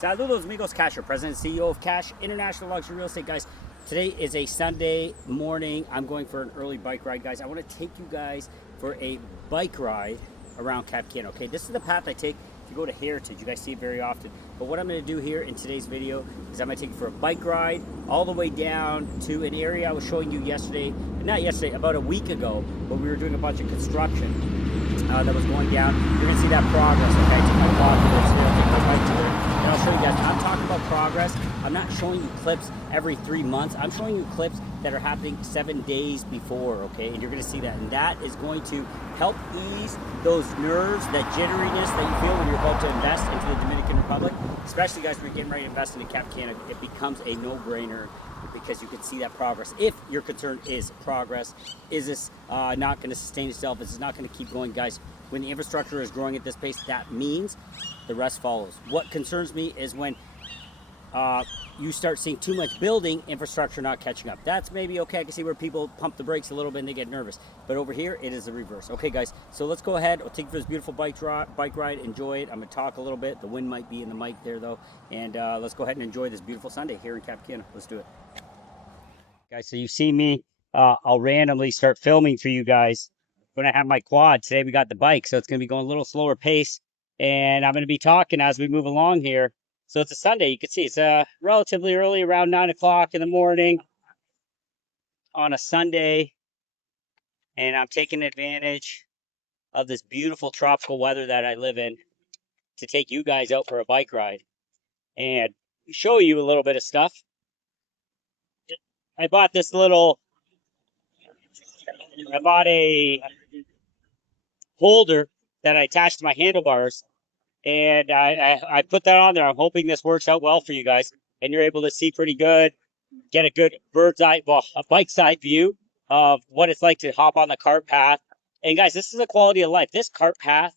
Saludos amigos, KASH, President and CEO of KASH, International Luxury Real Estate. Guys, today is a Sunday morning. I'm going for an early bike ride, guys. I want to take you guys for a bike ride around Cap Cana. Okay, this is the path I take if you go to Heritage. You guys see it very often. But what I'm going to do here in today's video is I'm going to take you for a bike ride all the way down to an area I was showing you yesterday, not yesterday, about a week ago, where we were doing a bunch of construction that was going down. You're going to see that progress, okay? I took my quad to there today, I'll take my bike to there, and I'll show you guys. I'm talking about progress. I'm not showing you clips every 3 months. I'm showing you clips that are happening 7 days before, okay? And you're going to see that, and that is going to help ease those nerves, that jitteriness that you feel when you're about to invest into the Dominican Republic. Especially, guys, when you're getting ready to invest into Cap Cana, it becomes a no-brainer because you can see that progress. If your concern is progress, is this not going to sustain itself? Is this not going to keep going? Guys, when the infrastructure is growing at this pace, that means the rest follows. What concerns me is when you start seeing too much building, infrastructure not catching up. That's maybe okay. I can see where people pump the brakes a little bit and they get nervous. But over here, it is the reverse. Okay, guys, so let's go ahead. I'll take you for this beautiful bike ride. Enjoy it. I'm going to talk a little bit. The wind might be in the mic there, though. And let's go ahead and enjoy this beautiful Sunday here in Cap Cana. Let's do it. Guys, so you see me, I'll randomly start filming for you guys when I have my quad. Today we got the bike, so it's going to be going a little slower pace, and I'm going to be talking as we move along here. So it's a Sunday. You can see it's relatively early, around 9 o'clock in the morning on a Sunday, and I'm taking advantage of this beautiful tropical weather that I live in to take you guys out for a bike ride and show you a little bit of stuff. I bought a holder that I attached to my handlebars, and I put that on there. I'm hoping this works out well for you guys, and you're able to see pretty good, get a good bird's eye, well, a bike's eye view of what it's like to hop on the cart path. And guys, this is a quality of life. This cart path,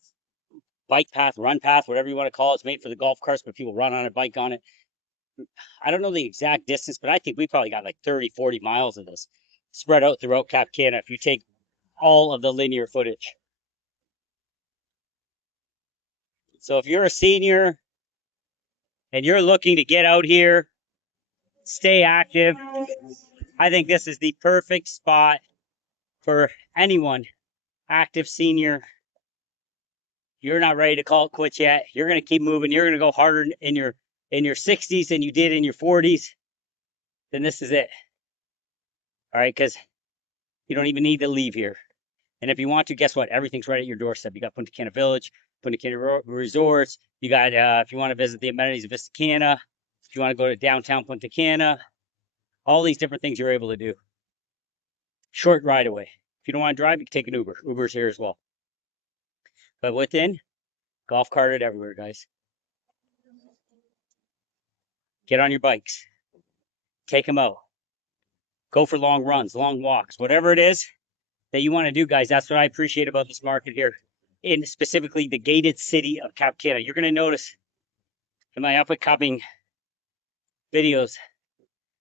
bike path, run path, whatever you want to call it, it's made for the golf carts, but people run on a bike on it. I don't know the exact distance, but I think we probably got like 30, 40 miles of this spread out throughout Cap Cana if you take all of the linear footage. So if you're a senior and you're looking to get out here, stay active, I think this is the perfect spot for anyone. Active senior, you're not ready to call it quits yet. You're going to keep moving. You're going to go harder in your 60s than you did in your 40s. Then this is it. All right, because you don't even need to leave here. And if you want to, guess what? Everything's right at your doorstep. You got Punta Cana Village, Punta Cana Resorts. You got, if you want to visit the amenities of Vista Cana, if you want to go to downtown Punta Cana, all these different things you're able to do. Short ride away. If you don't want to drive, you can take an Uber. Uber's here as well. But within, golf carted everywhere, guys. Get on your bikes. Take them out. Go for long runs, long walks, whatever it is that you want to do, guys. That's what I appreciate about this market here, in specifically the gated city of Cap Cana. You're going to notice in my up-and-coming videos,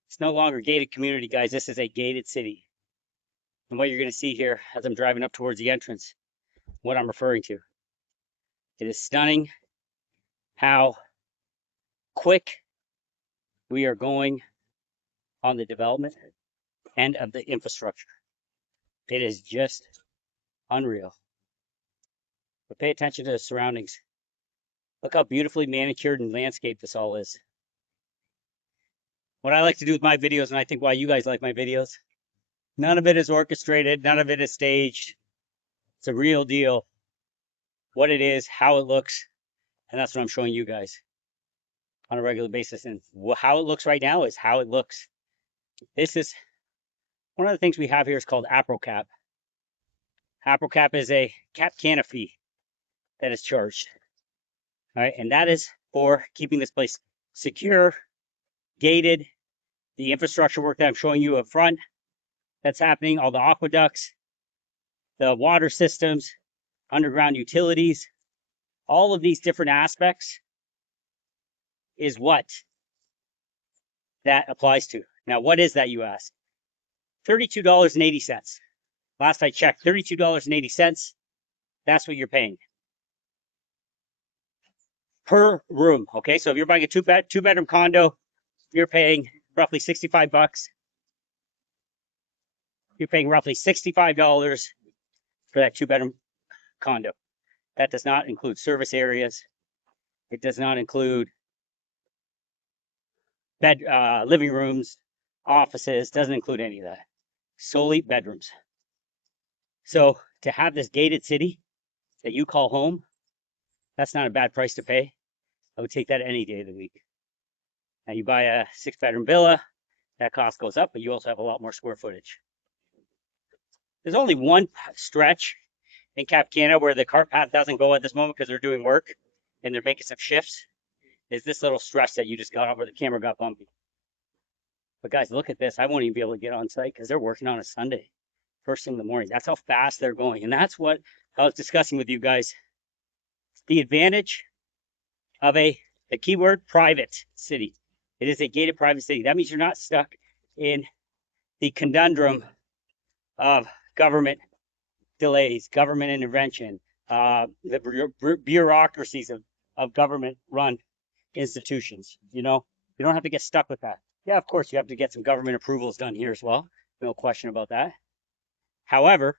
it's no longer gated community, guys. This is a gated city. And what you're going to see here as I'm driving up towards the entrance, what I'm referring to. It is stunning how quick we are going on the development end of the infrastructure. It is just unreal. But pay attention to the surroundings. Look how beautifully manicured and landscaped this all is. What I like to do with my videos, and I think why you guys like my videos, none of it is orchestrated, none of it is staged. It's a real deal. What it is, how it looks, and that's what I'm showing you guys on a regular basis. And how it looks right now is how it looks. This is one of the things we have here is called APROCAP. APROCAP is a Cap Cana fee that is charged. All right, and that is for keeping this place secure, gated, the infrastructure work that I'm showing you up front that's happening, all the aqueducts, the water systems, underground utilities, all of these different aspects is what that applies to. Now, what is that, you ask? $32.80. Last I checked, $32.80. That's what you're paying per room. Okay, so if you're buying a two bedroom condo, you're paying roughly $65. You're paying roughly $65 for that 2 bedroom condo. That does not include service areas. It does not include living rooms, offices. Doesn't include any of that. Solely bedrooms. So to have this gated city that you call home, that's not a bad price to pay. I would take that any day of the week. Now you buy a 6 bedroom villa, that cost goes up, but you also have a lot more square footage. There's only one stretch in Cap Cana where the cart path doesn't go at this moment because they're doing work and they're making some shifts. Is this little stretch that you just got on where the camera got bumpy. But guys, look at this. I won't even be able to get on site because they're working on a Sunday, first thing in the morning. That's how fast they're going. And that's what I was discussing with you guys. The advantage of the keyword private city. It is a gated private city. That means you're not stuck in the conundrum of government delays, government intervention, the bureaucracies of government run institutions. You don't have to get stuck with that. Yeah, of course, you have to get some government approvals done here as well. No question about that. However,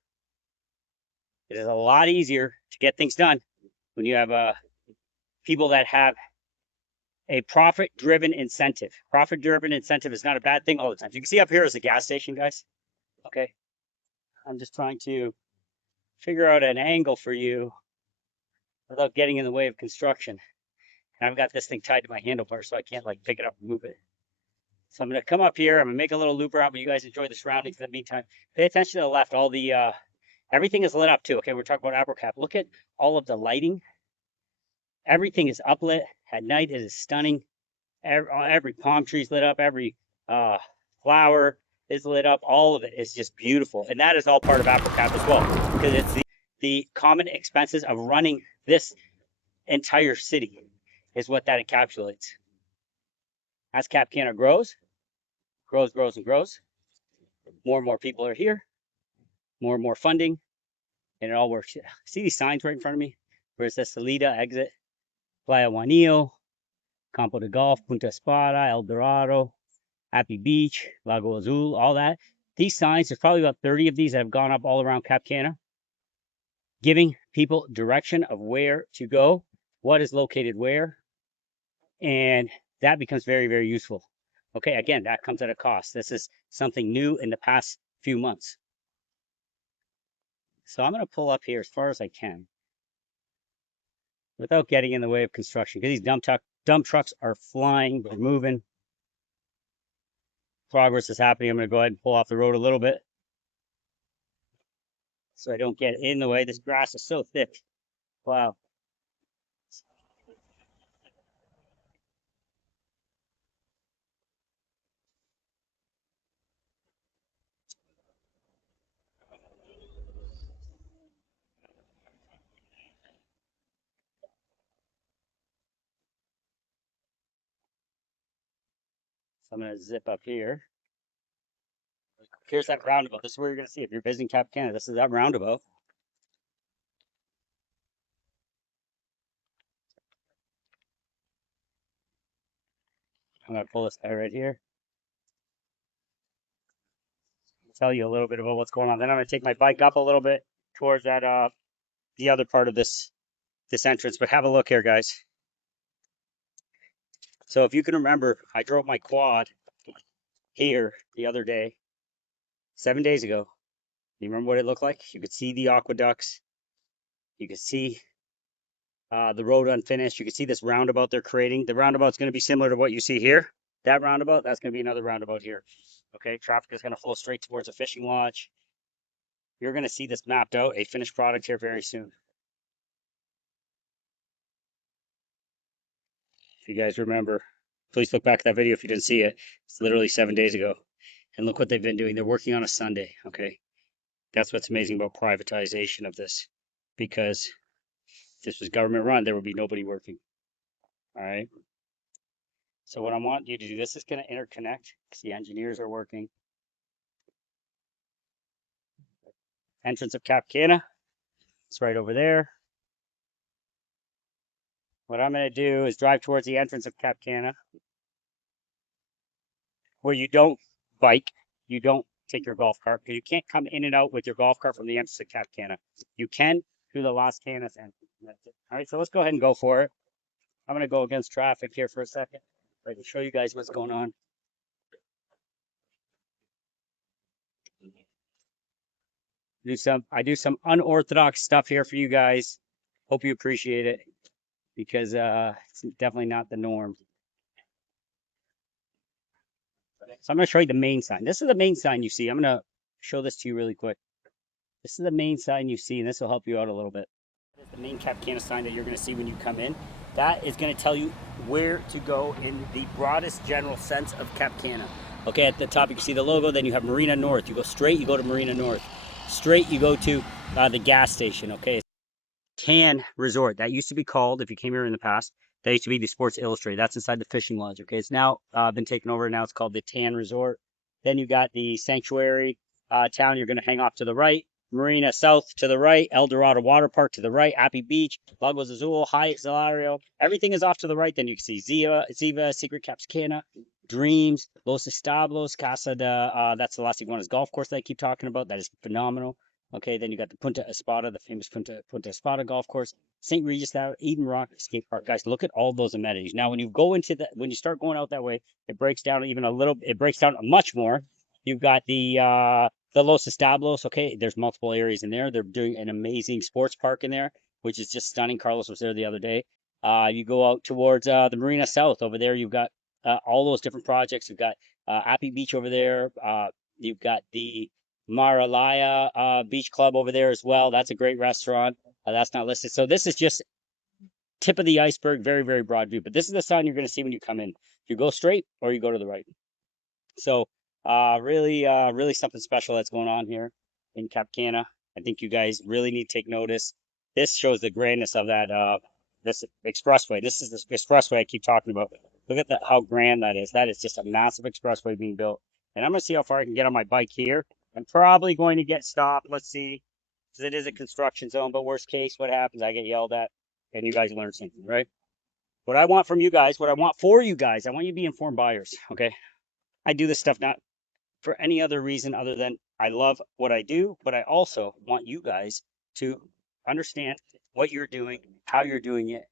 it is a lot easier to get things done when you have people that have a profit-driven incentive. Profit-driven incentive is not a bad thing all the time. You can see up here is a gas station, guys. Okay. I'm just trying to figure out an angle for you without getting in the way of construction. And I've got this thing tied to my handlebar, so I can't like pick it up and move it. So I'm going to come up here. I'm going to make a little loop around, but you guys enjoy the surroundings in the meantime. Pay attention to the left. All the everything is lit up too. Okay, we're talking about AppleCap. Look at all of the lighting. Everything is uplit at night. It is stunning. Every palm tree is lit up. Every flower is lit up. All of it is just beautiful, and that is all part of AppleCap as well, because it's the common expenses of running this entire city is what that encapsulates. As Cap Cana grows, and grows, more and more people are here, more and more funding, and it all works. See these signs right in front of me? Where it says Salida exit, Playa Juanillo, Campo de Golf, Punta Espada, El Dorado, Happy Beach, Lago Azul, all that. These signs, there's probably about 30 of these that have gone up all around Cap Cana, giving people direction of where to go, what is located where, and that becomes very, very useful. Okay, again, that comes at a cost. This is something new in the past few months. So I'm going to pull up here as far as I can without getting in the way of construction, because these dump trucks are flying, they're moving. Progress is happening. I'm going to go ahead and pull off the road a little bit so I don't get in the way. This grass is so thick. Wow. So I'm going to zip up here. Here's that roundabout. This is where you're going to see if you're visiting Cap Cana. This is that roundabout. I'm going to pull this guy right here. Tell you a little bit about what's going on. Then I'm going to take my bike up a little bit towards that the other part of this entrance. But have a look here, guys. So if you can remember, I drove my quad here the other day, 7 days ago. You remember what it looked like? You could see the aqueducts. You could see the road unfinished. You could see this roundabout they're creating. The roundabout's going to be similar to what you see here. That roundabout, that's going to be another roundabout here. Okay, traffic is going to flow straight towards a fishing lodge. You're going to see this mapped out, a finished product here very soon. If you guys remember, please look back at that video if you didn't see it. It's literally 7 days ago. And look what they've been doing. They're working on a Sunday, okay? That's what's amazing about privatization of this. Because if this was government run, there would be nobody working. All right? So what I want you to do, this is going to interconnect because the engineers are working. Entrance of Cap Cana. It's right over there. What I'm going to do is drive towards the entrance of Cap Cana, where you don't bike, you don't take your golf cart, because you can't come in and out with your golf cart from the entrance of Cap Cana. You can through the Las Canas entrance. That's it. All right, so let's go ahead and go for it. I'm going to go against traffic here for a second, right, to show you guys what's going on. I do some unorthodox stuff here for you guys. Hope you appreciate it, because it's definitely not the norm. So I'm going to show you the main sign. This is the main sign you see. I'm going to show this to you really quick. This is the main sign you see, and this will help you out a little bit. This is the main Cap Cana sign that you're going to see when you come in. That is going to tell you where to go in the broadest general sense of Cap Cana. Okay, at the top you can see the logo, then you have Marina North. You go straight, you go to Marina North. Straight, you go to the gas station, okay? Tan Resort, that used to be called, if you came here in the past, that used to be the Sports Illustrated. That's inside the fishing lodge, okay? It's now been taken over. Now it's called the Tan Resort. Then you got the Sanctuary town. You're going to hang off to the right. Marina South to the right. El Dorado Water Park to the right. Happy Beach, Lagos Azul, Hyatt Salario. Everything is off to the right. Then you can see Ziva, Secret Caps Cana, Dreams, Los Establos, Casa de, that's the Las Iguanas golf course that I keep talking about. That is phenomenal. Okay, then you got the Punta Espada, the famous Punta Espada golf course, St. Regis, Eden Rock Skate Park. Guys, look at all those amenities. Now, when you go into that, when you start going out that way, it breaks down even a little. It breaks down much more. You've got the Los Establos. Okay, there's multiple areas in there. They're doing an amazing sports park in there, which is just stunning. Carlos was there the other day. You go out towards the Marina South over there. You've got all those different projects. You've got Happy Beach over there. You've got the Maralaya Beach Club over there as well. That's a great restaurant. That's not listed. So this is just tip of the iceberg, very, very broad view. But this is the sign you're going to see when you come in. You go straight or you go to the right. So really something special that's going on here in Cap Cana. I think you guys really need to take notice. This shows the grandness of that this expressway. This is the expressway I keep talking about. Look at how grand that is. That is just a massive expressway being built. And I'm going to see how far I can get on my bike here. I'm probably going to get stopped. Let's see. Because it is a construction zone, but worst case, what happens? I get yelled at and you guys learn something, right? What I want from you guys, what I want for you guys, I want you to be informed buyers, okay? I do this stuff not for any other reason other than I love what I do, but I also want you guys to understand what you're doing, how you're doing it,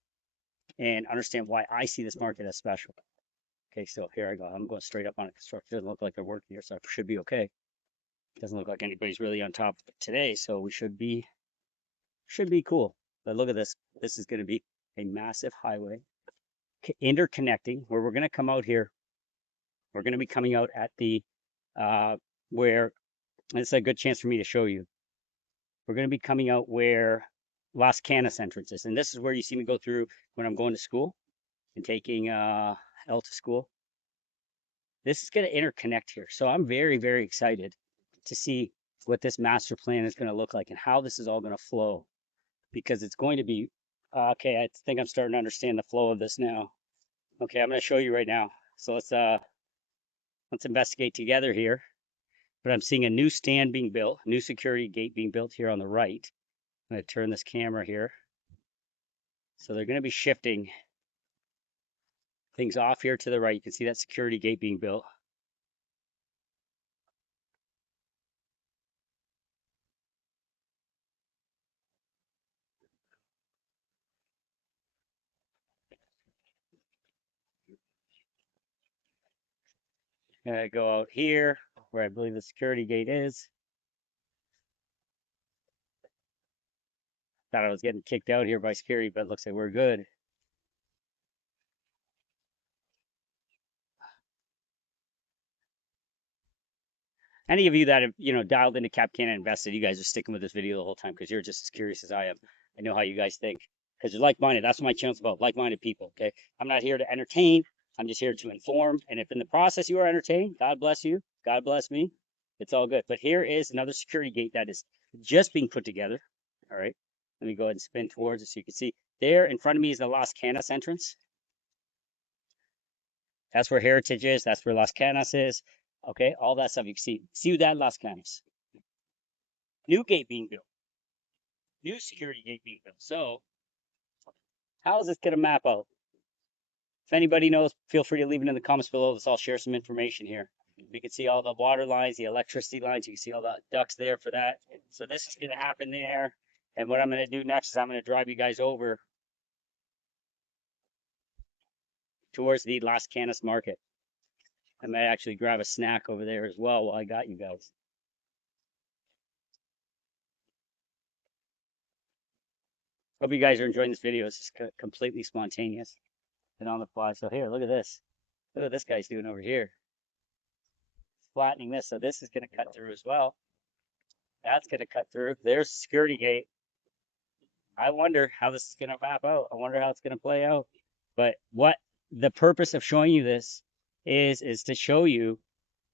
and understand why I see this market as special. Okay, so here I go. I'm going straight up on a construction. It doesn't look like they're working here, so I should be okay. It doesn't look like anybody's really on top of it today, so we should be cool. But look at this. This is going to be a massive highway interconnecting where we're going to come out here. We're going to be coming out at the where it's a good chance for me to show you. We're going to be coming out where Las Canas entrance is, and this is where you see me go through when I'm going to school and taking L to school. This is going to interconnect here, so I'm very, very excited to see what this master plan is going to look like and how this is all going to flow, because it's going to be okay. I think I'm starting to understand the flow of this now. Okay, I'm going to show you right now. So let's investigate together here. But I'm seeing a new stand being built, new security gate being built here on the right. I'm going to turn this camera here. So they're going to be shifting things off here to the right. You can see that security gate being built. I'm going to go out here where I believe the security gate is. Thought I was getting kicked out here by security, but it looks like we're good. Any of you that have, dialed into Cap Cana invested, you guys are sticking with this video the whole time because you're just as curious as I am. I know how you guys think because you're like-minded. That's what my channel's about, like-minded people, okay? I'm not here to entertain. I'm just here to inform. And if in the process you are entertained, God bless you. God bless me. It's all good. But here is another security gate that is just being put together. All right. Let me go ahead and spin towards it so you can see. There in front of me is the Las Canas entrance. That's where Heritage is. That's where Las Canas is. Okay, all that stuff you can see. Ciudad Las Canas. New gate being built. New security gate being built. So How is this going to map out? If anybody knows, feel free to leave it in the comments below. Let's all share some information here. We can see all the water lines, the electricity lines. You can see all the ducts there for that. So this is going to happen there. And what I'm going to do next is I'm going to drive you guys over towards the Las Canas market. I might actually grab a snack over there as well while I got you guys. Hope you guys are enjoying this video. It's just completely spontaneous and on the fly. So here, look at this. Look what this guy's doing over here. Flattening this. So this is going to cut through as well. That's going to cut through. There's the security gate. I wonder how this is going to map out. I wonder how it's going to play out. But what the purpose of showing you this is to show you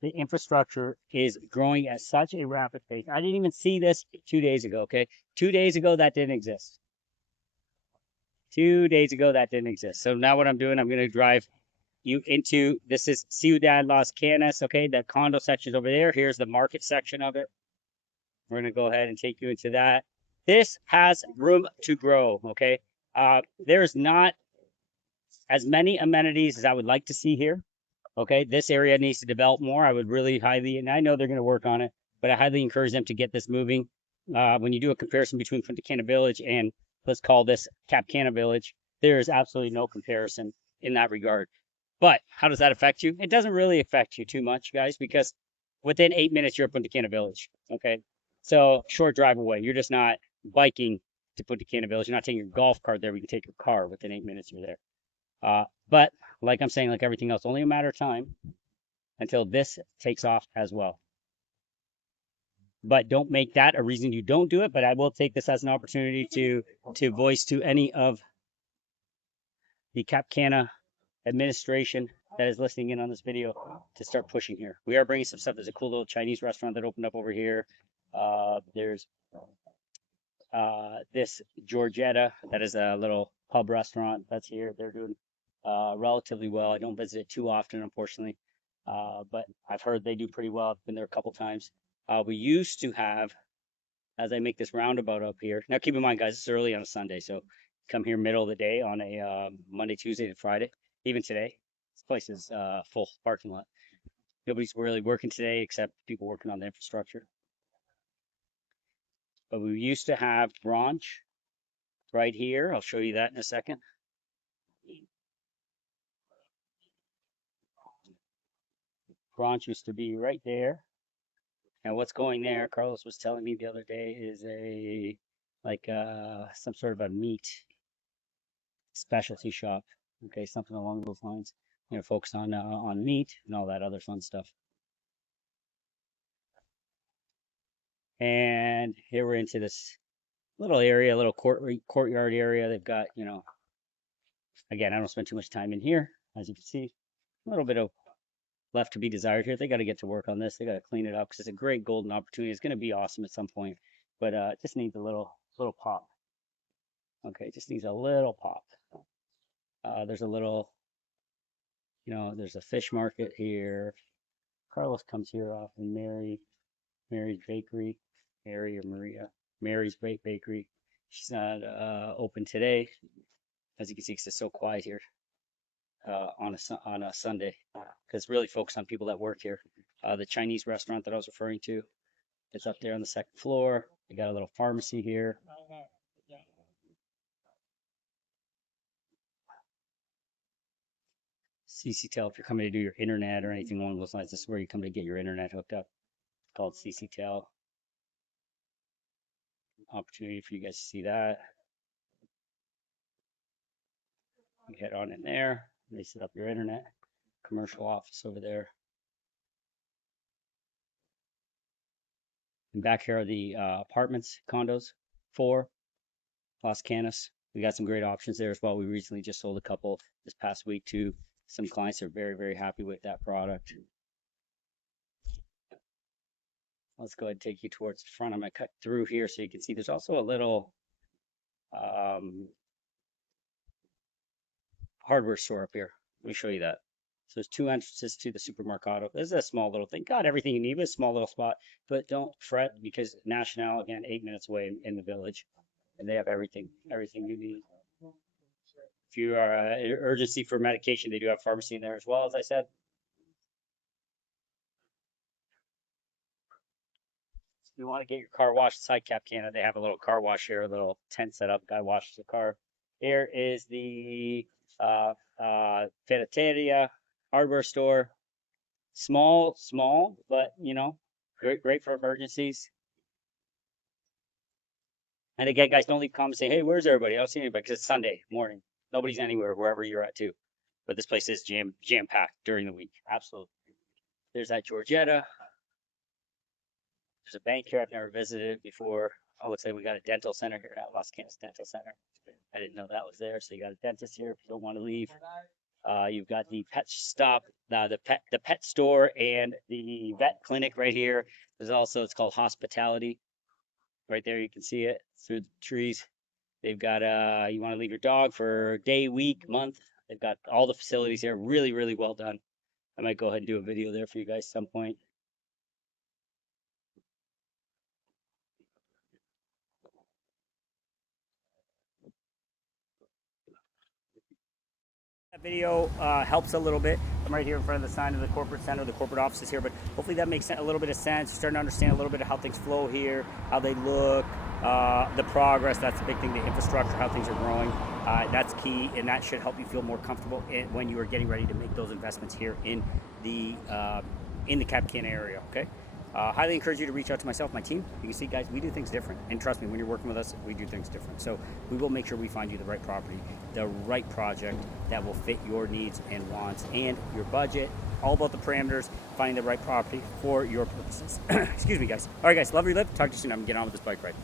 the infrastructure is growing at such a rapid pace. I didn't even see this 2 days ago, okay? 2 days ago, that didn't exist. 2 days ago, that didn't exist. So now what I'm doing, I'm going to drive you into, this is Ciudad Las Canas, okay? That condo section is over there. Here's the market section of it. We're going to go ahead and take you into that. This has room to grow, okay? There's not as many amenities as I would like to see here, okay? This area needs to develop more. I would really highly, and I know they're going to work on it, but I highly encourage them to get this moving. When you do a comparison between Punta Cana Village and let's call this Cap Cana Village, there is absolutely no comparison in that regard. But how does that affect you? It doesn't really affect you too much, guys, because within 8 minutes, you're at Punta Cana Village, okay? So short drive away. You're just not biking to Punta Cana Village. You're not taking your golf cart there. We can take your car. Within 8 minutes, you're there. But like I'm saying, like everything else, only a matter of time until this takes off as well. But don't make that a reason you don't do it. But I will take this as an opportunity to voice to any of the Cap Cana administration that is listening in on this video to start pushing here. We are bringing some stuff. There's a cool little Chinese restaurant that opened up over here. There's this Georgetta, that is a little pub restaurant that's here. They're doing relatively well. I don't visit it too often, unfortunately, but I've heard they do pretty well. I've been there a couple times. We used to have, as I make this roundabout up here. Now, keep in mind, guys, it's early on a Sunday, so come here middle of the day on a Monday, Tuesday, and Friday. Even today, this place is full parking lot. Nobody's really working today except people working on the infrastructure. But we used to have brunch right here. I'll show you that in a second. Brunch used to be right there. And what's going there, Carlos was telling me the other day, is a some sort of a meat specialty shop. Okay, something along those lines. You know, focus on meat and all that other fun stuff. And here we're into this little area, little courtyard area. They've got, you know, again, I don't spend too much time in here, as you can see. A little bit of left to be desired here. They got to get to work on this. They got to clean it up because it's a great golden opportunity. It's going to be awesome at some point, but it just needs a little pop. Okay, it just needs a little pop. There's a little, you know, there's a fish market here. Carlos comes here often. Mary's Bakery, Mary or Maria, Mary's Bakery. She's not open today, as you can see, because it's so quiet here on a Sunday, because really focused on people that work here. The Chinese restaurant that I was referring to, it's up there on the second floor. They got a little pharmacy here. CCTel, if you're coming to do your internet or anything along those lines, this is where you come to get your internet hooked up. It's called CCTel. Opportunity for you guys to see that. You head on in there. They set up your internet. Commercial office over there. And back here are the apartments, condos, 4 Las Canas. We got some great options there as well. We recently just sold a couple this past week to some clients. Are very, very happy with that product. Let's go ahead and take you towards the front. I'm going to cut through here so you can see there's also a little hardware store up here. Let me show you that. So there's 2 entrances to the supermercado. This is a small little thing. Got everything you need, but a small little spot. But don't fret, because National, again, 8 minutes away in the village. And they have everything you need. If you are urgency for medication, they do have pharmacy in there as well, as I said. If you want to get your car washed inside Cap Cana, they have a little car wash here, a little tent set up. Guy washes the car. Here is the Ferreteria hardware store. Small, but you know, great for emergencies. And again, guys, don't leave comments saying, "Hey, where's everybody?" I don't see anybody because it's Sunday morning. Nobody's anywhere, wherever you're at too. But this place is jam packed during the week. Absolutely. There's that Georgetta. There's a bank here I've never visited before. Oh, looks like we got a dental center here at Las Canas Dental Center. I didn't know that was there. So you got a dentist here if you don't want to leave. You've got the pet stop, the pet store, and the vet clinic right here. There's also, it's called Hospitality. Right there, you can see it through the trees. They've got you want to leave your dog for day, week, month. They've got all the facilities here. Really well done. I might go ahead and do a video there for you guys at some point. That video helps a little bit. I'm right here in front of the sign of the corporate center, the corporate offices here, but hopefully that makes a little bit of sense. You're starting to understand a little bit of how things flow here, how they look, the progress. That's the big thing, the infrastructure, how things are growing. That's key, and that should help you feel more comfortable when you are getting ready to make those investments here in the Cap Cana area, okay? Highly encourage you to reach out to myself, my team. You can see, guys, we do things different. And trust me, when you're working with us, we do things different. So we will make sure we find you the right property, the right project that will fit your needs and wants and your budget. All about the parameters, finding the right property for your purposes. Excuse me, guys. All right, guys, love your live. Talk to you soon. I'm getting on with this bike ride.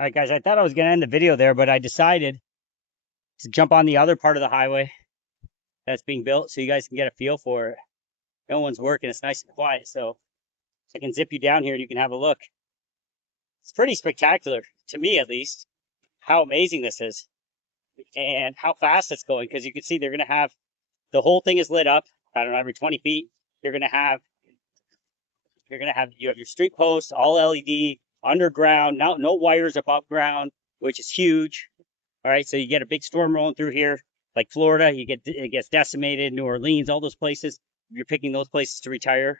All right, guys, I thought I was going to end the video there, but I decided to jump on the other part of the highway that's being built so you guys can get a feel for it. No one's working. It's nice and quiet, so I can zip you down here and you can have a look. It's pretty spectacular, to me at least, how amazing this is and how fast it's going, because you can see they're going to have, the whole thing is lit up. I don't know, every 20 feet, you have your street posts, all LED, underground, no wires above ground, which is huge. All right, so you get a big storm rolling through here, like Florida, it gets decimated, New Orleans, all those places. You're picking those places to retire.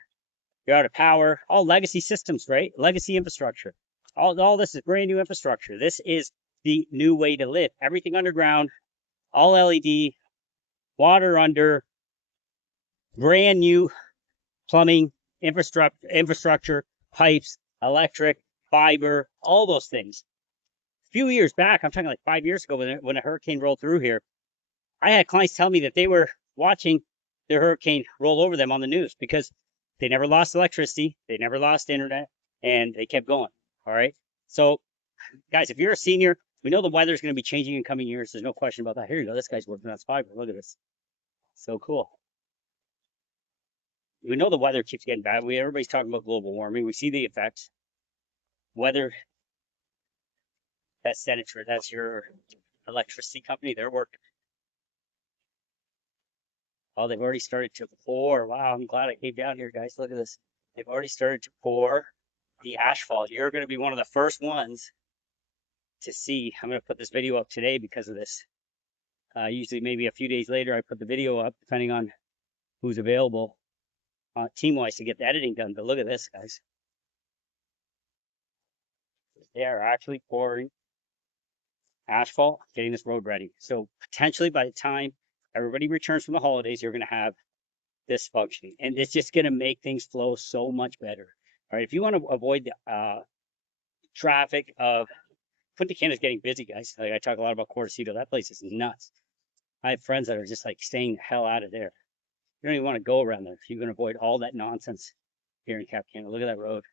You're out of power. All legacy systems, right? Legacy infrastructure. All this is brand new infrastructure. This is the new way to live. Everything underground, all LED, water under, brand new plumbing, infrastructure, pipes, electric, fiber, all those things. A few years back, I'm talking like 5 years ago, when a hurricane rolled through here, I had clients tell me that they were watching the hurricane roll over them on the news because they never lost electricity, they never lost internet, and they kept going. All right. So, guys, if you're a senior, we know the weather's going to be changing in coming years. There's no question about that. Here you go. This guy's working on fiber. Look at this. So cool. We know the weather keeps getting bad. Everybody's talking about global warming. We see the effects. Weather, that's Senator, that's your electricity company. They're working. Oh, they've already started to pour. Wow, I'm glad I came down here, guys. Look at this. They've already started to pour the asphalt. You're going to be one of the first ones to see. I'm going to put this video up today because of this. Usually maybe a few days later, I put the video up, depending on who's available team-wise to get the editing done. But look at this, guys. They are actually pouring asphalt, getting this road ready. So potentially by the time everybody returns from the holidays, you're going to have this functioning. And it's just going to make things flow so much better. All right, if you want to avoid the traffic of Punta Cana is getting busy, guys. Like I talk a lot about Cortecito. That place is nuts. I have friends that are just like staying the hell out of there. You don't even want to go around there if you can avoid all that nonsense here in Cap Cana. Look at that road.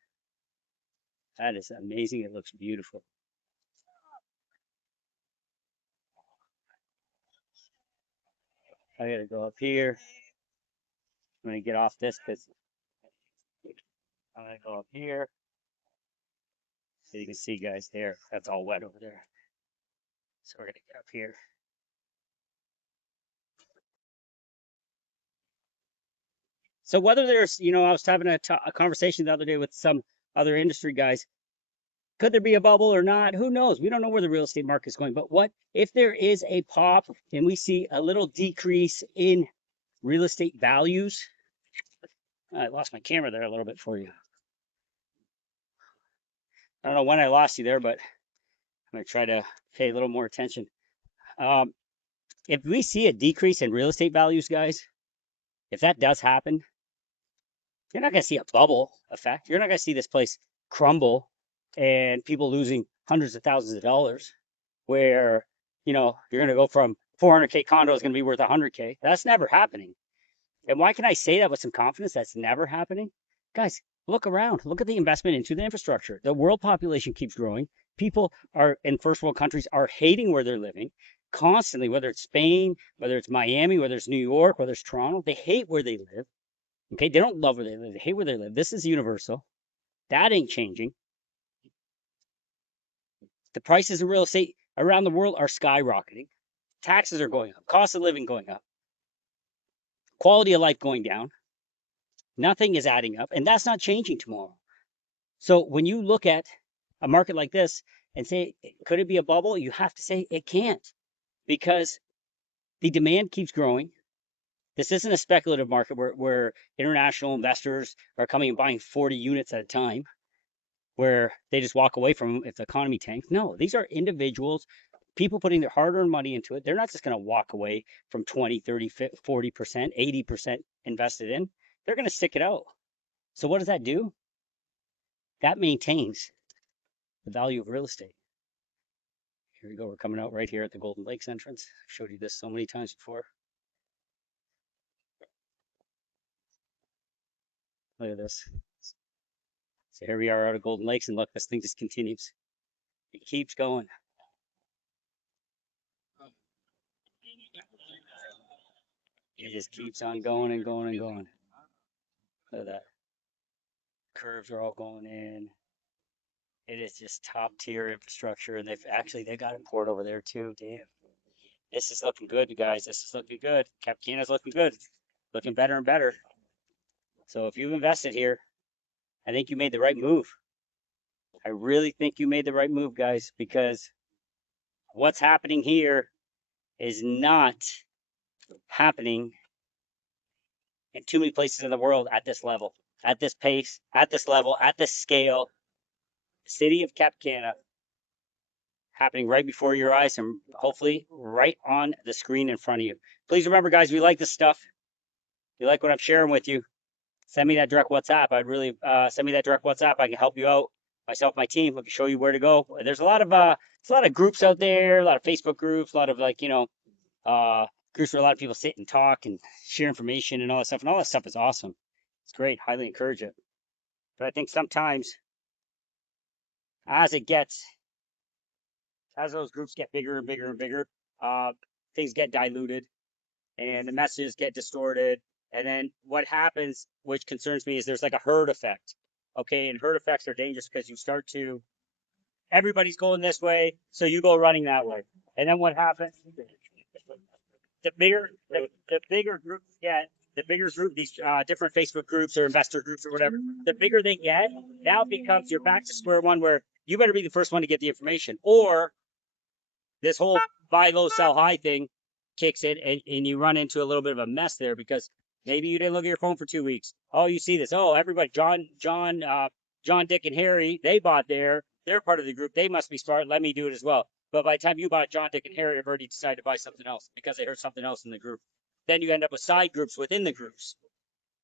That is amazing. It looks beautiful. I gotta go up here. I'm gonna get off this because I'm gonna go up here. So you can see, guys, there. That's all wet over there. So we're gonna get up here. So whether there's, I was having a conversation the other day with some other industry guys. Could there be a bubble or not? Who knows? We don't know where the real estate market is going. But what if there is a pop and we see a little decrease in real estate values? I lost my camera there a little bit for you. I don't know when I lost you there, but I'm going to try to pay a little more attention. If we see a decrease in real estate values, guys, if that does happen, you're not going to see a bubble effect. You're not going to see this place crumble and people losing hundreds of thousands of dollars where, you're going to go from 400K condo is going to be worth 100K. That's never happening. And why can I say that with some confidence? That's never happening. Guys, look around. Look at the investment into the infrastructure. The world population keeps growing. People are in first world countries are hating where they're living constantly, whether it's Spain, whether it's Miami, whether it's New York, whether it's Toronto. They hate where they live. Okay, they don't love where they live. They hate where they live. This is universal. That ain't changing. The prices of real estate around the world are skyrocketing. Taxes are going up. Cost of living going up. Quality of life going down. Nothing is adding up, and that's not changing tomorrow. So when you look at a market like this and say, could it be a bubble? You have to say it can't, because the demand keeps growing. This isn't a speculative market where international investors are coming and buying 40 units at a time, where they just walk away from them if the economy tanks. No, these are individuals, people putting their hard-earned money into it. They're not just going to walk away from 20, 30, 40%, 80% invested in. They're going to stick it out. So what does that do? That maintains the value of real estate. Here we go. We're coming out right here at the Golden Lakes entrance. I've showed you this so many times before. Look at this. So here we are out of Golden Lakes, and look, this thing just continues. It keeps going. It just keeps on going and going and going. Look at that. Curves are all going in. It is just top tier infrastructure, and they got it poured over there too. Damn. This is looking good, you guys. This is looking good. Cap Cana's looking good. Looking better and better. So if you've invested here, I think you made the right move. I really think you made the right move, guys, because what's happening here is not happening in too many places in the world at this level, at this pace, at this level, at this scale. City of Cap Cana happening right before your eyes and hopefully right on the screen in front of you. Please remember, guys, we like this stuff. You like what I'm sharing with you. Send me that direct WhatsApp. I'd really send me that direct WhatsApp. I can help you out. Myself, my team, we can show you where to go. There's a lot of groups out there, a lot of Facebook groups, a lot of groups where a lot of people sit and talk and share information and all that stuff. And all that stuff is awesome. It's great. Highly encourage it. But I think sometimes as those groups get bigger and bigger and bigger, things get diluted and the messages get distorted. And then what happens, which concerns me, is there's like a herd effect. Okay, and herd effects are dangerous because everybody's going this way, so you go running that way. And then what happens? The bigger groups get, these different Facebook groups or investor groups or whatever, the bigger they get, now it becomes you're back to square one where you better be the first one to get the information. Or this whole buy low, sell high thing kicks in and you run into a little bit of a mess there because maybe you didn't look at your phone for 2 weeks. Oh, you see this. Oh, everybody, John, Dick, and Harry, they bought they're part of the group. They must be smart. Let me do it as well. But by the time you bought John, Dick, and Harry, have already decided to buy something else because they heard something else in the group. Then you end up with side groups within the groups.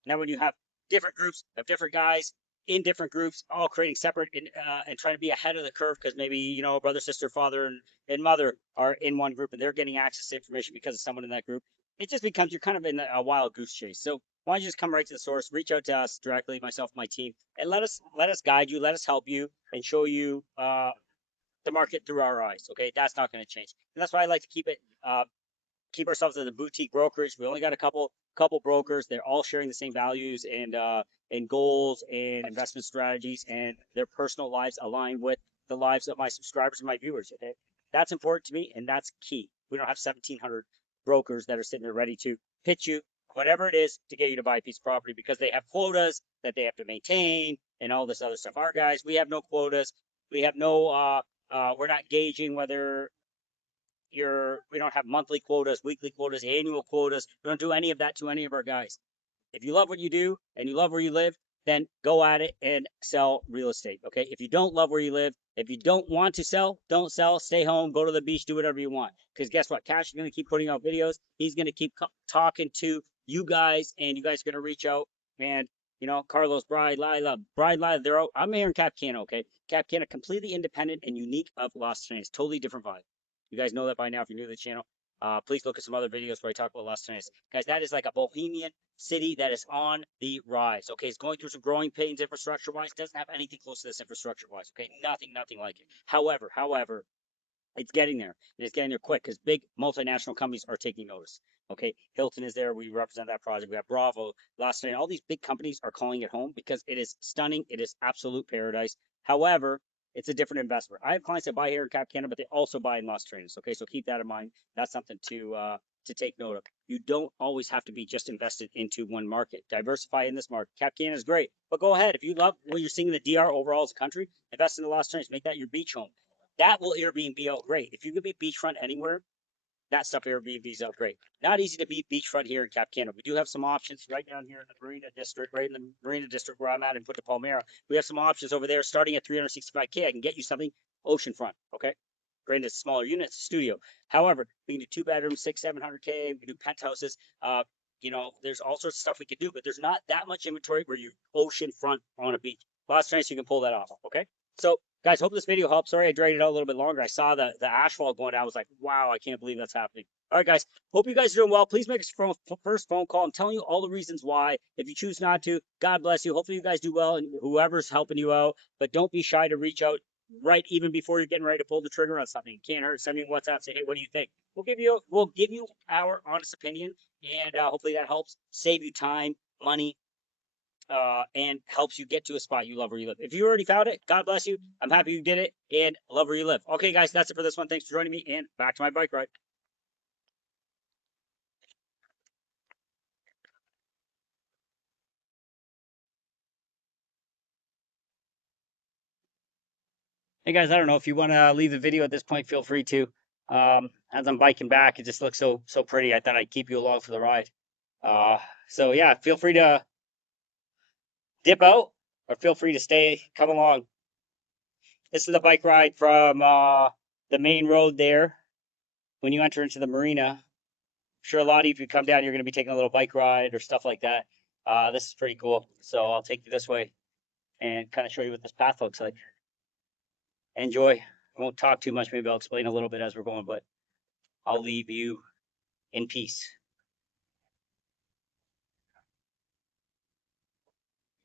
Now, when you have different groups of different guys in different groups, all creating separate and trying to be ahead of the curve because maybe, brother, sister, father, and mother are in one group and they're getting access to information because of someone in that group, it just becomes you're kind of in a wild goose chase. So why don't you just come right to the source, reach out to us directly, myself, my team, and let us guide you, let us help you, and show you the market through our eyes. Okay, that's not going to change, and that's why I like to keep ourselves as a boutique brokerage. We only got a couple brokers. They're all sharing the same values and goals and investment strategies, and their personal lives align with the lives of my subscribers and my viewers. Okay, that's important to me, and that's key. We don't have 1,700 brokers that are sitting there ready to pitch you whatever it is to get you to buy a piece of property because they have quotas that they have to maintain and all this other stuff. Our guys, we have no quotas. We have no, we're not gauging whether we don't have monthly quotas, weekly quotas, annual quotas. We don't do any of that to any of our guys. If you love what you do and you love where you live, then go at it and sell real estate. Okay. If you don't love where you live, if you don't want to sell, don't sell. Stay home, go to the beach, do whatever you want. Because guess what? Cash is going to keep putting out videos. He's going to keep talking to you guys, and you guys are going to reach out. And Carlos, Bride, Lila, I'm here in Cap Cana. Okay. Cap Cana, completely independent and unique of Los Angeles. Totally different vibe. You guys know that by now if you're new to the channel. Please look at some other videos where I talk about Los Angeles. Guys, that is like a bohemian city that is on the rise. Okay, it's going through some growing pains infrastructure-wise. Doesn't have anything close to this infrastructure-wise. Okay, nothing like it. However, it's getting there. And it's getting there quick because big multinational companies are taking notice. Okay, Hilton is there. We represent that project. We have Bravo, Los Angeles. All these big companies are calling it home because it is stunning. It is absolute paradise. However, it's a different investment. I have clients that buy here in Cap Cana, but they also buy in Los Angeles. Okay, so keep that in mind. That's something to take note of. You don't always have to be just invested into one market. Diversify in this market. Cap Cana is great, but go ahead. If you love what you're seeing in the DR overall as a country, invest in the Los Angeles. Make that your beach home. That will Airbnb out great. If you could be beachfront anywhere, that stuff Airbnb's out great. Not easy to be beachfront here in Cap Cana. We do have some options right down here in the Marina district, right in the Marina district where I'm at in Punta Palmera. We have some options over there starting at $365K. I can get you something oceanfront. Okay. Granted, it's a smaller unit, it's a studio. However, we can do 2 bedrooms, 600-700K. We can do penthouses. There's all sorts of stuff we can do, but there's not that much inventory where you're oceanfront on a beach. Lots of times you can pull that off. Okay. So guys, hope this video helps. Sorry I dragged it out a little bit longer. I saw the asphalt going down. I was like, wow, I can't believe that's happening. All right, guys. Hope you guys are doing well. Please make us first phone call. I'm telling you all the reasons why. If you choose not to, God bless you. Hopefully you guys do well and whoever's helping you out. But don't be shy to reach out right even before you're getting ready to pull the trigger on something. It can't hurt. Send me a WhatsApp. Say, hey, what do you think? We'll give you our honest opinion, and hopefully that helps save you time, money, and helps you get to a spot you love where you live. If you already found it, God bless you. I'm happy you did it and love where you live. Okay, guys, that's it for this one. Thanks for joining me, and back to my bike ride. Hey, guys, I don't know if you want to leave the video at this point, feel free to. As I'm biking back, it just looks so pretty. I thought I'd keep you along for the ride. So yeah, feel free to dip out or feel free to come along. This is a bike ride from the main road there. When you enter into the Marina, I'm sure a lot of you, if you come down, you're going to be taking a little bike ride or stuff like that. This is pretty cool. So I'll take you this way and kind of show you what this path looks like. Enjoy. I won't talk too much. Maybe I'll explain a little bit as we're going, but I'll leave you in peace.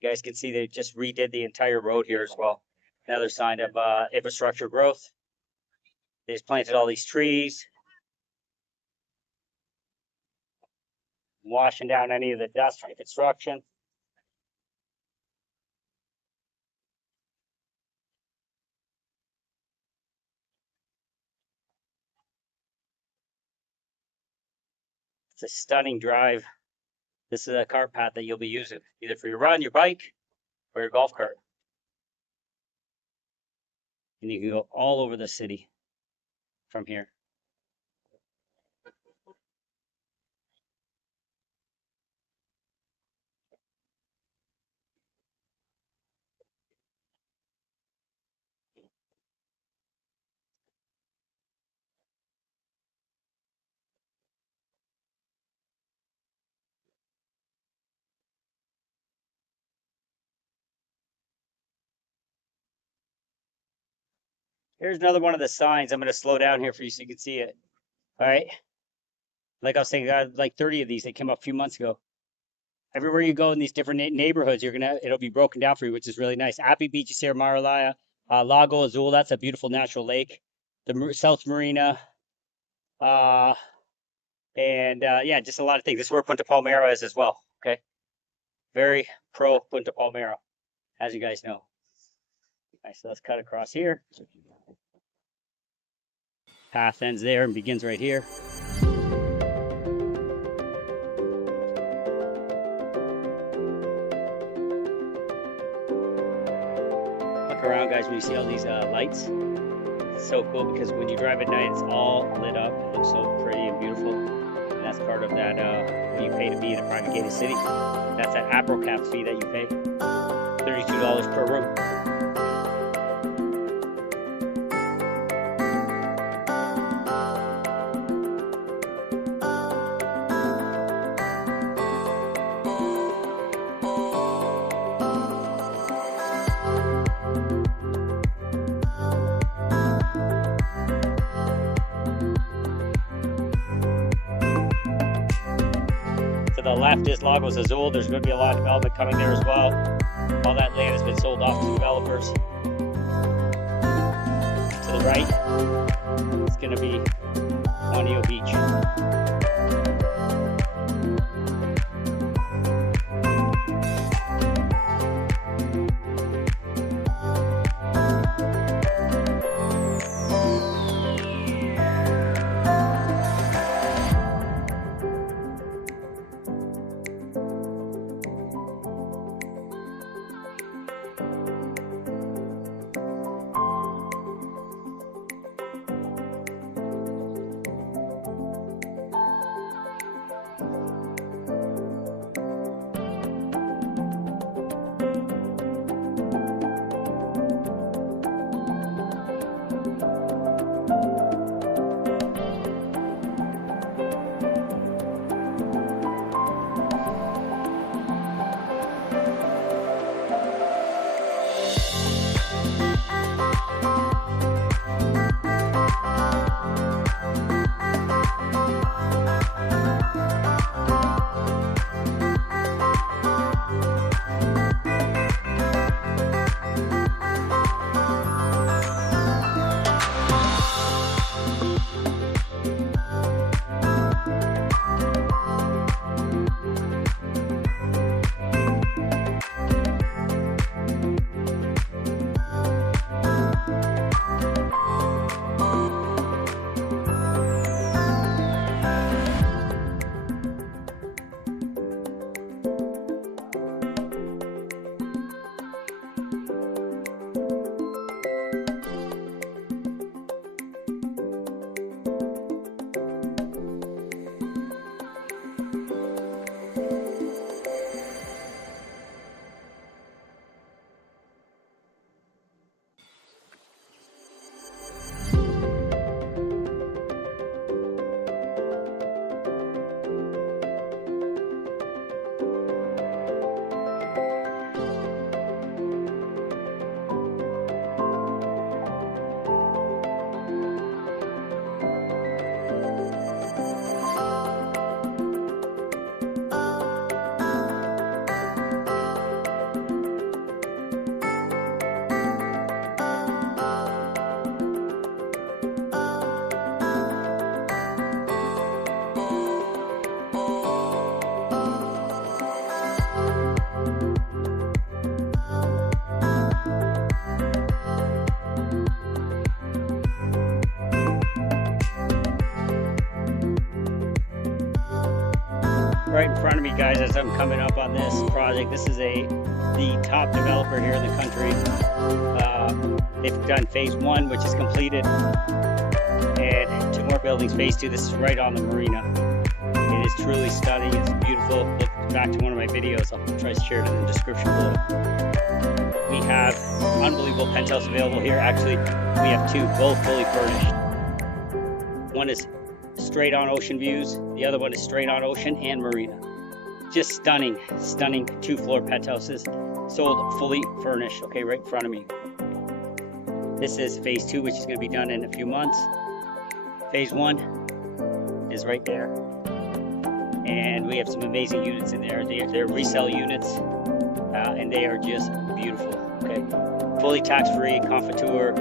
You guys can see they just redid the entire road here as well. Another sign of infrastructure growth. They just planted all these trees, washing down any of the dust from construction. It's a stunning drive. This is a cart path that you'll be using either for your run, your bike, or your golf cart. And you can go all over the city from here. Here's another one of the signs. I'm going to slow down here for you so you can see it. All right. Like I was saying, I got like 30 of these. They came up a few months ago. Everywhere you go in these different neighborhoods, it'll be broken down for you, which is really nice. Happy Beaches here, Mar-a-Lago, Lago Azul. That's a beautiful natural lake. The South Marina, yeah, just a lot of things. This is where Punta Palmera is as well. Okay, very pro Punta Palmera, as you guys know. All right, so let's cut across here. Path ends there and begins right here. Look around, guys. You see all these lights? It's so cool because when you drive at night, it's all lit up. It looks so pretty and beautiful. And that's part of that what you pay to be in a private gated city. That's that APRO fee that you pay. $32 per room. To the left is Lagos Azul. There's going to be a lot of development coming there as well. All that land has been sold off to developers. To the right, it's going to be Juanillo Beach. Right in front of me, guys, as I'm coming up on this project, this is the top developer here in the country. They've done phase 1, which is completed, and 2 more buildings, phase 2. This is right on the Marina. It is truly stunning. It's beautiful. Look back to one of my videos. I'll try to share it in the description below. We have unbelievable penthouse available here. Actually, we have 2, both fully furnished. One is straight on ocean views. The other one is straight on ocean and marina. Just stunning, stunning 2-floor penthouses, sold fully furnished. Okay, right in front of me. This is phase 2, which is going to be done in a few months. Phase 1 is right there, and we have some amazing units in there. They're resale units, and they are just beautiful. Okay, fully tax-free, Confitour,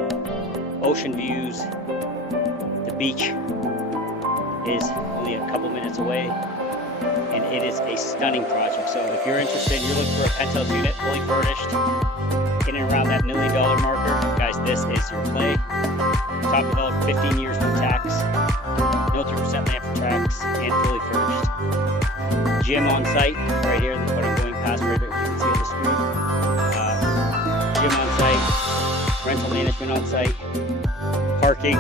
ocean views. The beach is only a couple minutes away, and it is a stunning project. So if you're interested, you're looking for a penthouse unit, fully furnished, in and around that $1 million marker, guys, this is your play. Top developed, 15 years no tax, no 3% land for tax, and fully furnished. Gym on site, right here, what I'm going past right there, you can see on the screen. Gym on site, rental management on site, parking,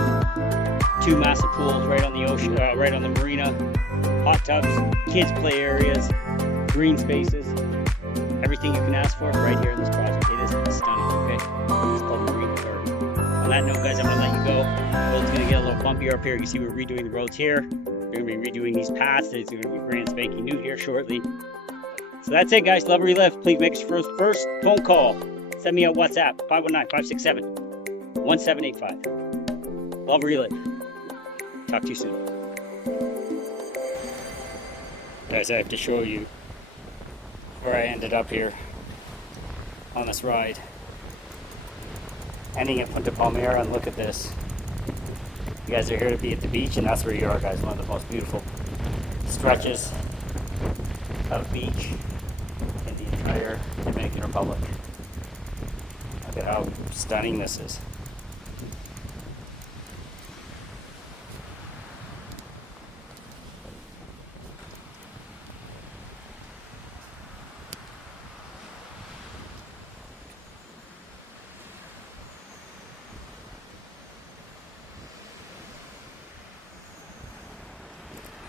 2 massive pools right on the ocean, right on the marina, hot tubs, kids play areas, green spaces, everything you can ask for right here in this project. It is stunning, okay? It's called Marina. On that note, guys, I'm gonna let you go. The road's gonna get a little bumpier up here. You see we're redoing the roads here. We're gonna be redoing these paths. It's gonna be brand spanking new here shortly. So that's it, guys. Love Relive. Please make us your first phone call. Send me a WhatsApp, 519-567-1785. Love Relive. Talk to you soon. Guys, I have to show you where I ended up here on this ride. Ending at Punta Palmera, and look at this. You guys are here to be at the beach, and that's where you are, guys. One of the most beautiful stretches of beach in the entire Dominican Republic. Look at how stunning this is.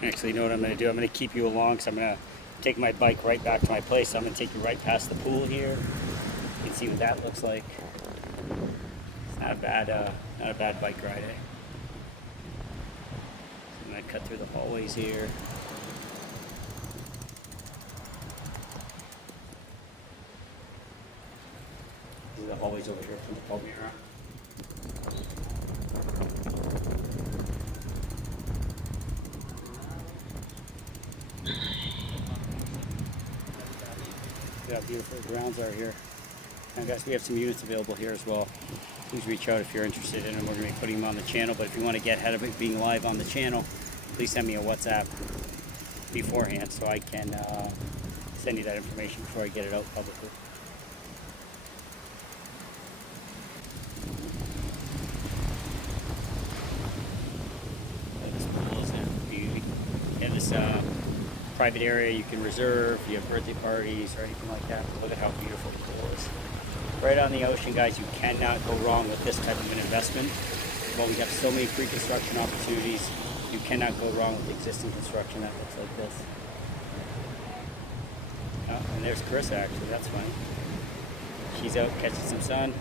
Actually, you know what I'm going to do? I'm going to keep you along, so I'm going to take my bike right back to my place. So I'm going to take you right past the pool here. You can see what that looks like. It's not a bad bike ride, eh? So I'm going to cut through the hallways here. These are the hallways over here from the Palmyra. Look how beautiful the grounds are here. Now guys, we have some units available here as well. Please reach out if you're interested in them. We're going to be putting them on the channel, but if you want to get ahead of it being live on the channel, please send me a WhatsApp beforehand so I can send you that information before I get it out publicly. This pool is a beauty. You have this private area you can reserve. You have birthday parties or anything like that. Look at how beautiful the pool is. Right on the ocean, guys. You cannot go wrong with this type of an investment. Well, we have so many pre-construction opportunities. You cannot go wrong with existing construction that looks like this. Oh, and there's Carissa, actually. That's fine. She's out catching some sun.